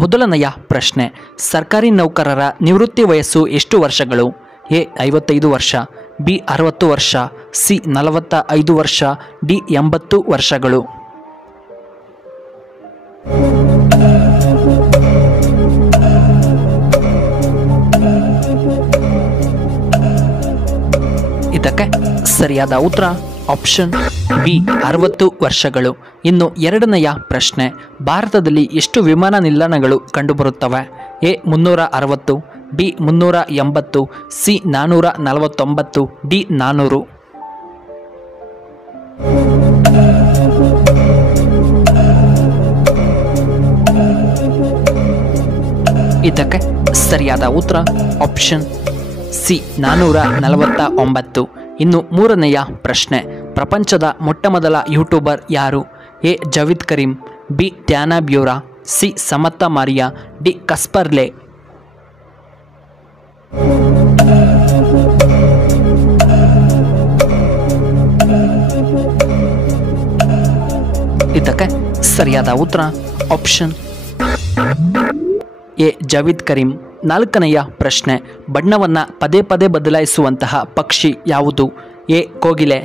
ಮೊದಲನೆಯ ಪ್ರಶ್ನೆ, ಸರ್ಕಾರಿ ನೌಕರರ ನಿವೃತ್ತಿ ವಯಸ್ಸು ಎಷ್ಟು ವರ್ಷಗಳು? ಎ 55 ವರ್ಷ, ಬಿ 60 ವರ್ಷ, ಸಿ 45 ವರ್ಷ, ಡಿ 80 ವರ್ಷಗಳು. ಇದಕ್ಕೆ ಸರಿಯಾದ ಉತ್ತರ ಆಪ್ಷನ್ ಬಿ 60 ವರ್ಷಗಳು. ಇನ್ನು ಎರಡನೆಯ ಪ್ರಶ್ನೆ, ಭಾರತದಲ್ಲಿ ಎಷ್ಟು ವಿಮಾನ ನಿಲ್ದಾಣಗಳು ಕಂಡುಬರುತ್ತವೆ? A 360, B 380, C 449, D 400. ಇದಕ್ಕೆ ಸರಿಯಾದ ಉತ್ತರ ಆಪ್ಷನ್ ಸಿ 449. ಇನ್ನು ಮೂರನೆಯ ಪ್ರಶ್ನೆ, ಪ್ರಪಂಚದ ಮೊಟ್ಟಮೊದಲ ಯೂಟ್ಯೂಬರ್ ಯಾರು? ಎ ಜಾವಿದ್ ಕರೀಂ, ಬಿ ಟ್ಯಾನಾ ಬ್ಯೂರಾ, ಸಿ ಸಮಂತಾ ಮಾರಿಯಾ, ಡಿ ಕಸ್ಪರ್ಲೆ. ಇದಕ್ಕೆ ಸರಿಯಾದ ಉತ್ತರ ಆಪ್ಷನ್ ಎ ಜಾವಿದ್ ಕರೀಂ. ನಾಲ್ಕನೆಯ ಪ್ರಶ್ನೆ, ಬಣ್ಣವನ್ನು ಪದೇ ಪದೇ ಬದಲಾಯಿಸುವಂತಹ ಪಕ್ಷಿ ಯಾವುದು? ಎ ಕೋಗಿಲೆ,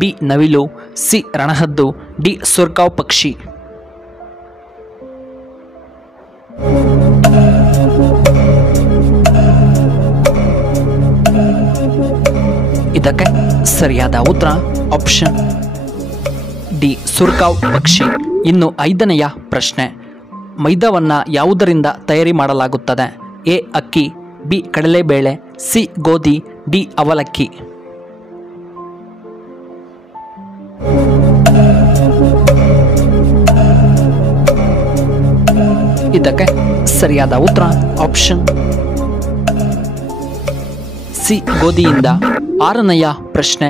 ಬಿ ನವಿಲು, ಸಿ ರಣಹದ್ದು, ಡಿ ಸುರ್ಕಾವ್ ಪಕ್ಷಿ. ಇದಕ್ಕೆ ಸರಿಯಾದ ಉತ್ತರ ಆಪ್ಷನ್ ಡಿ ಸುರ್ಕಾವ್ ಪಕ್ಷಿ. ಇನ್ನು ಐದನೆಯ ಪ್ರಶ್ನೆ, ಮೈದಾವನ್ನು ಯಾವುದರಿಂದ ತಯಾರಿ ಮಾಡಲಾಗುತ್ತದೆ? ಎ ಅಕ್ಕಿ, ಬಿ ಕಡಲೆಬೇಳೆ, ಸಿ ಗೋಧಿ, ಡಿ ಅವಲಕ್ಕಿ. ಇದಕ್ಕೆ ಸರಿಯಾದ ಉತ್ತರ ಆಪ್ಷನ್ ಸಿ ಗೋಧಿಯಿಂದ. ಆರನೆಯ ಪ್ರಶ್ನೆ,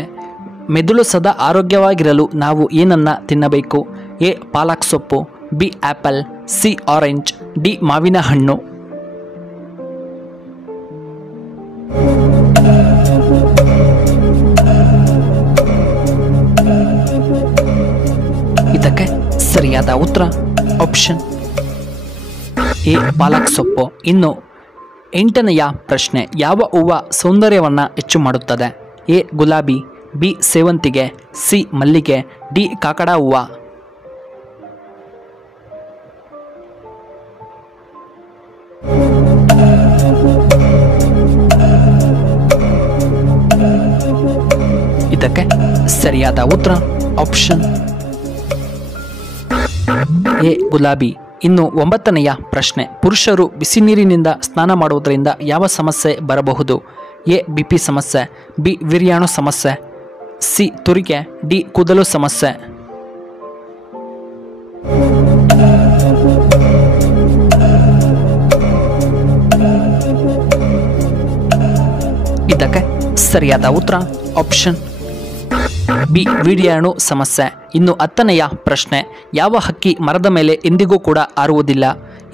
ಮೆದುಳು ಸದಾ ಆರೋಗ್ಯವಾಗಿರಲು ನಾವು ಏನನ್ನ ತಿನ್ನಬೇಕು? ಎ ಪಾಲಕ್ ಸೊಪ್ಪು, B apple, C orange, D ಮಾವಿನ ಹಣ್ಣು. ಇದಕ್ಕೆ ಸರಿಯಾದ ಉತ್ತರ ಆಪ್ಷನ್ ಎ ಪಾಲಕ್ ಸೊಪ್ಪು. ಇನ್ನು ಎಂಟನೆಯ ಪ್ರಶ್ನೆ, ಯಾವ ಹೂವು ಸೌಂದರ್ಯವನ್ನು ಹೆಚ್ಚು ಮಾಡುತ್ತದೆ? ಎ ಗುಲಾಬಿ, ಬಿ ಸೇವಂತಿಗೆ, ಸಿ ಮಲ್ಲಿಗೆ, ಡಿ ಕಾಕಡ ಹೂವು. ಇದಕ್ಕೆ ಸರಿಯಾದ ಉತ್ತರ ಆಪ್ಷನ್ ಎ ಗುಲಾಬಿ. ಇನ್ನು ಒಂಬತ್ತನೆಯ ಪ್ರಶ್ನೆ, ಪುರುಷರು ಬಿಸಿ ನೀರಿನಿಂದ ಸ್ನಾನ ಮಾಡುವುದರಿಂದ ಯಾವ ಸಮಸ್ಯೆ ಬರಬಹುದು? ಎ ಬಿಪಿ ಸಮಸ್ಯೆ, ಬಿ ವೀರ್ಯಾಣು ಸಮಸ್ಯೆ, ಸಿ ತುರಿಕೆ, ಡಿ ಕೂದಲು ಸಮಸ್ಯೆ. ಇದಕ್ಕೆ ಸರಿಯಾದ ಉತ್ತರ ಆಪ್ಷನ್ ಬಿ ವೀರ್ಯಾಣು ಸಮಸ್ಯೆ. ಇನ್ನು ಹತ್ತನೆಯ ಪ್ರಶ್ನೆ, ಯಾವ ಹಕ್ಕಿ ಮರದ ಮೇಲೆ ಎಂದಿಗೂ ಕೂಡ ಹಾರುವುದಿಲ್ಲ?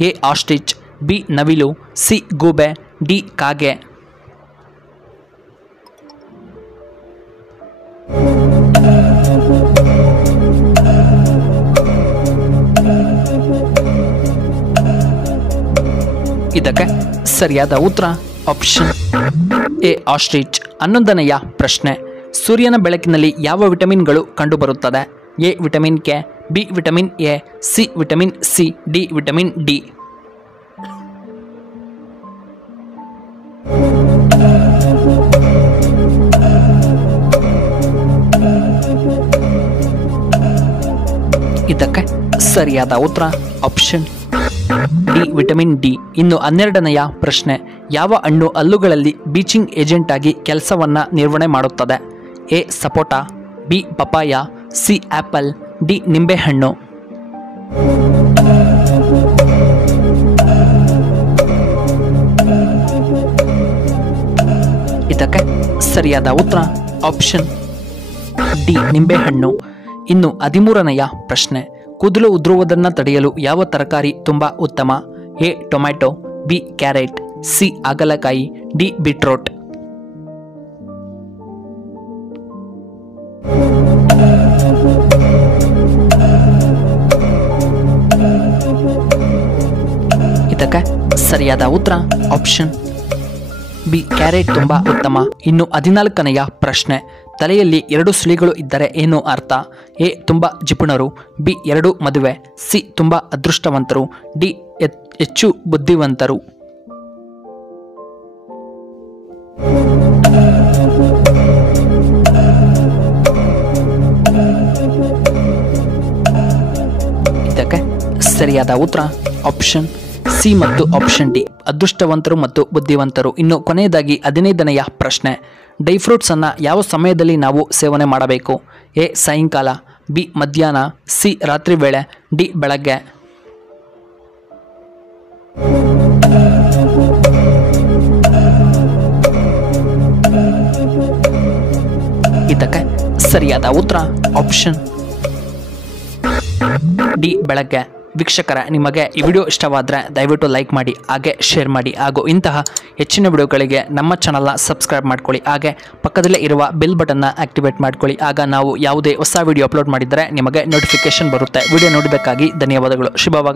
ಎ ಆಸ್ಟ್ರಿಚ್, ಬಿ ನವಿಲು, ಸಿ ಗೂಬೆ, ಡಿ ಕಾಗೆ. ಇದಕ್ಕೆ ಸರಿಯಾದ ಉತ್ತರ ಆಪ್ಷನ್ ಎ ಆಸ್ಟ್ರಿಚ್. 11ನೆಯ ಪ್ರಶ್ನೆ, ಸೂರ್ಯನ ಬೆಳಕಿನಲ್ಲಿ ಯಾವ ವಿಟಮಿನ್ಗಳು ಕಂಡುಬರುತ್ತದೆ? A vitamin K, B vitamin A, C vitamin C, D vitamin D. ಇದಕ್ಕೆ ಸರಿಯಾದ ಉತ್ತರ ಆಪ್ಷನ್ ಡಿ ವಿಟಮಿನ್ ಡಿ. ಇನ್ನು 12ನೆಯ ಪ್ರಶ್ನೆ, ಯಾವ ಹಣ್ಣು ಹಲ್ಲುಗಳಲ್ಲಿ ಬೀಚಿಂಗ್ ಏಜೆಂಟ್ ಆಗಿ ಕೆಲಸವನ್ನ ನಿರ್ವಹಣೆ ಮಾಡುತ್ತದೆ? A sapota, B papaya, C apple, D ನಿಂಬೆಹಣ್ಣು. ಇದಕ್ಕೆ ಸರಿಯಾದ ಉತ್ತರ ಆಪ್ಷನ್ ಡಿ ನಿಂಬೆಹಣ್ಣು. ಇನ್ನು 13ನೆಯ ಪ್ರಶ್ನೆ, ಕೂದಲು ಉದುರುವುದನ್ನು ತಡೆಯಲು ಯಾವ ತರಕಾರಿ ತುಂಬ ಉತ್ತಮ? A tomato, B carrot, C ಹಾಗಲಕಾಯಿ, ಡಿ ಬೀಟ್ರೋಟ್. ಇದಕ್ಕೆ ಸರಿಯಾದ ಉತ್ತರ ಆಪ್ಷನ್ ಬಿ ಕ್ಯಾರೆಟ್ ತುಂಬ ಉತ್ತಮ. ಇನ್ನು 14ನೆಯ ಪ್ರಶ್ನೆ, ತಲೆಯಲ್ಲಿ 2 ಸುಳಿಗಳು ಇದ್ದರೆ ಏನು ಅರ್ಥ? ಎ ತುಂಬ ಜಿಪುಣರು, ಬಿ 2 ಮದುವೆ, ಸಿ ತುಂಬ ಅದೃಷ್ಟವಂತರು, ಡಿ ಹೆಚ್ಚು ಬುದ್ಧಿವಂತರು. ಇದಕ್ಕೆ ಸರಿಯಾದ ಉತ್ತರ ಆಪ್ಷನ್ ಸಿ ಮತ್ತು ಆಪ್ಷನ್ ಡಿ, ಅದೃಷ್ಟವಂತರು ಮತ್ತು ಬುದ್ಧಿವಂತರು. ಇನ್ನು ಕೊನೆಯದಾಗಿ 15ನೆಯ ಪ್ರಶ್ನೆ, ಡ್ರೈ ಫ್ರೂಟ್ಸನ್ನು ಯಾವ ಸಮಯದಲ್ಲಿ ನಾವು ಸೇವನೆ ಮಾಡಬೇಕು? ಎ ಸಾಯಂಕಾಲ, ಬಿ ಮಧ್ಯಾಹ್ನ, ಸಿ ರಾತ್ರಿ ವೇಳೆ, ಡಿ ಬೆಳಗ್ಗೆ. ಇದಕ್ಕೆ ಸರಿಯಾದ ಉತ್ತರ ಆಪ್ಷನ್ ಡಿ ಬೆಳಗ್ಗೆ. ವೀಕ್ಷಕರ, ನಿಮಗೆ ಈ ವಿಡಿಯೋ ಇಷ್ಟವಾದರೆ ದಯವಿಟ್ಟು ಲೈಕ್ ಮಾಡಿ, ಹಾಗೆ ಶೇರ್ ಮಾಡಿ, ಹಾಗೂ ಇಂತಹ ಹೆಚ್ಚಿನ ವಿಡಿಯೋಗಳಿಗೆ ನಮ್ಮ ಚಾನಲ್ನ ಸಬ್ಸ್ಕ್ರೈಬ್ ಮಾಡ್ಕೊಳ್ಳಿ. ಹಾಗೆ ಪಕ್ಕದಲ್ಲೇ ಇರುವ ಬೆಲ್ ಬಟನ್ನ ಆಕ್ಟಿವೇಟ್ ಮಾಡ್ಕೊಳ್ಳಿ. ಆಗ ನಾವು ಯಾವುದೇ ಹೊಸ ವಿಡಿಯೋ ಅಪ್ಲೋಡ್ ಮಾಡಿದರೆ ನಿಮಗೆ ನೋಟಿಫಿಕೇಶನ್ ಬರುತ್ತೆ. ವಿಡಿಯೋ ನೋಡೋದಕ್ಕಾಗಿ ಧನ್ಯವಾದಗಳು. ಶುಭವಾಗಿ.